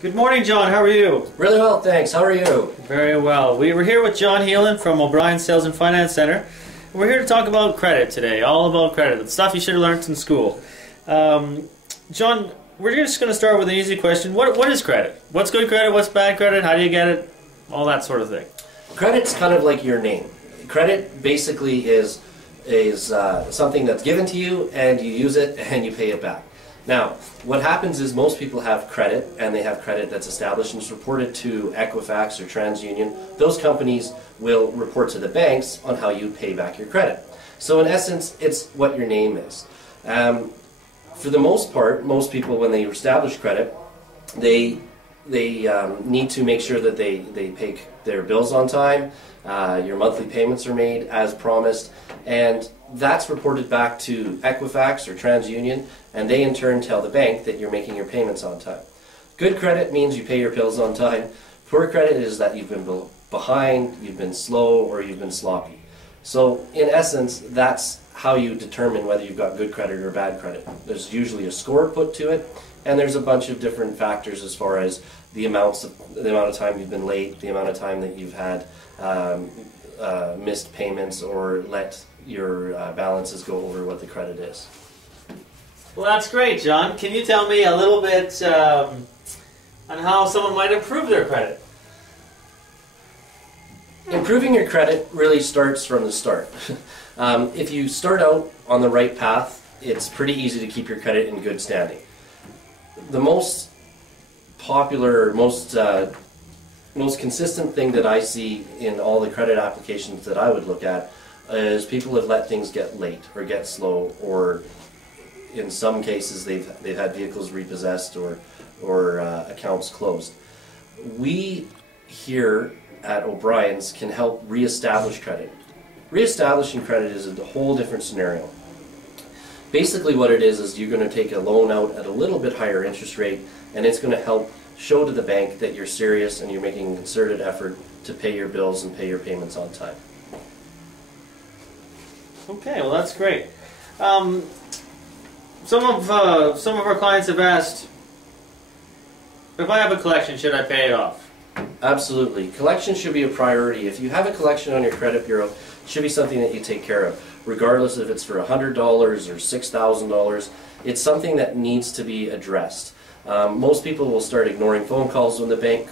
Good morning, John. How are you? Really well, thanks. How are you? Very well. We're here with John Heelan from O'Brien's Sales and Finance Center. We're here to talk about credit today, all about credit, the stuff you should have learned in school. John, we're just going to start with an easy question. What is credit? What's good credit? What's bad credit? How do you get it? All that sort of thing. Credit's kind of like your name. Credit basically is something that's given to you, and you use it and you pay it back. Now, what happens is most people have credit, and they have credit that's established and is reported to Equifax or TransUnion. Those companies will report to the banks on how you pay back your credit. So in essence, it's what your name is. For the most part, most people, when they establish credit, they need to make sure that they pay their bills on time, your monthly payments are made as promised, and that's reported back to Equifax or TransUnion, and they in turn tell the bank that you're making your payments on time. Good credit means you pay your bills on time. Poor credit is that you've been behind, you've been slow, or you've been sloppy. So in essence, that's how you determine whether you've got good credit or bad credit. There's usually a score put to it, and there's a bunch of different factors as far as the amount of time you've been late, the amount of time that you've had missed payments, or let your balances go over what the credit is. Well, that's great, John. Can you tell me a little bit on how someone might improve their credit? Improving your credit really starts from the start. If you start out on the right path, it's pretty easy to keep your credit in good standing. The most popular, most consistent thing that I see in all the credit applications that I would look at is people have let things get late or get slow, or in some cases they've had vehicles repossessed or accounts closed. We here at O'Brien's can help reestablish credit. Reestablishing credit is a whole different scenario. Basically what it is you're going to take a loan out at a little bit higher interest rate, and it's going to help show to the bank that you're serious and you're making a concerted effort to pay your bills and pay your payments on time. Okay, well that's great. Some of our clients have asked, if I have a collection, should I pay it off? Absolutely. Collection should be a priority. If you have a collection on your credit bureau, it should be something that you take care of. Regardless if it's for $100 or $6,000, it's something that needs to be addressed. Most people will start ignoring phone calls when the bank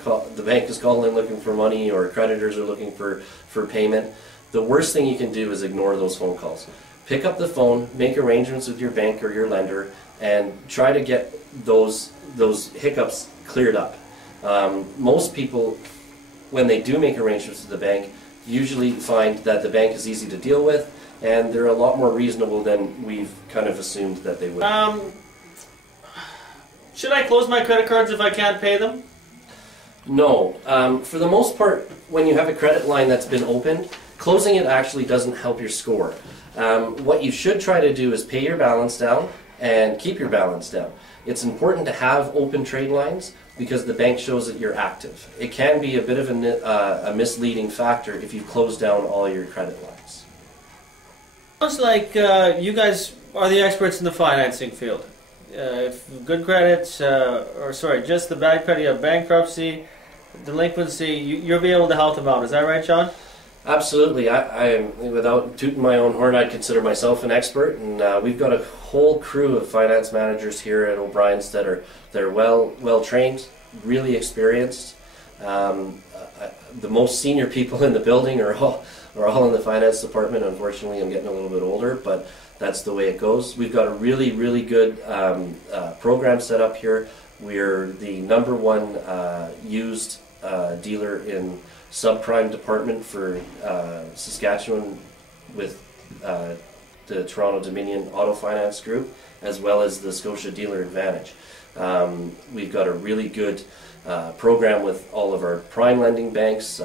is calling looking for money, or creditors are looking for payment. The worst thing you can do is ignore those phone calls. Pick up the phone, make arrangements with your bank or your lender, and try to get those hiccups cleared up. Most people, when they do make arrangements with the bank, usually find that the bank is easy to deal with, and they're a lot more reasonable than we've kind of assumed that they would. Should I close my credit cards if I can't pay them? No. For the most part, when you have a credit line that's been opened, closing it actually doesn't help your score. What you should try to do is pay your balance down and keep your balance down. It's important to have open trade lines because the bank shows that you're active. It can be a bit of a misleading factor if you close down all your credit lines. Sounds like you guys are the experts in the financing field. If good credit, just the bad credit, you have bankruptcy, delinquency, you'll be able to help them out. Is that right, John? Absolutely. Without tooting my own horn, I'd consider myself an expert, and we've got a whole crew of finance managers here at O'Brien's that are well trained, really experienced. The most senior people in the building are all in the finance department. Unfortunately, I'm getting a little bit older, but that's the way it goes. We've got a really good program set up here. We're the #1 used dealer in subprime department for Saskatchewan with the Toronto Dominion Auto Finance Group, as well as the Scotia Dealer Advantage. We've got a really good program with all of our prime lending banks,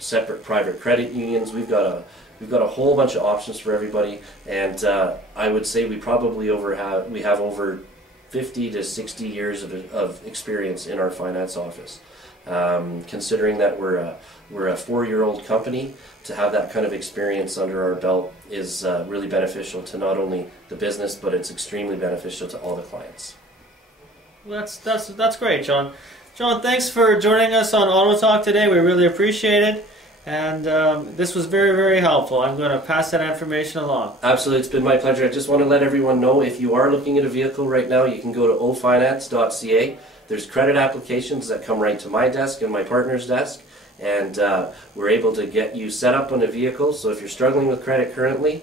separate private credit unions. We've got a whole bunch of options for everybody, and I would say we probably have over 50 to 60 years of experience in our finance office. Considering that we're a 4-year-old company, to have that kind of experience under our belt is really beneficial to not only the business, but it's extremely beneficial to all the clients. Well, that's great, John. John, thanks for joining us on Auto Talk today. We really appreciate it. And this was very, very helpful. I'm going to pass that information along. Absolutely, it's been my pleasure. I just want to let everyone know, if you are looking at a vehicle right now, you can go to ofinance.ca. There's credit applications that come right to my desk and my partner's desk, and we're able to get you set up on a vehicle. So if you're struggling with credit currently,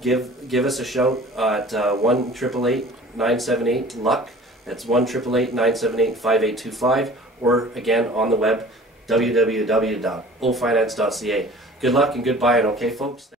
give us a shout at 1-888-978-LUCK. That's 1-888-978-5825, or again on the web, www.ofinance.ca. Good luck and good buying, okay, folks?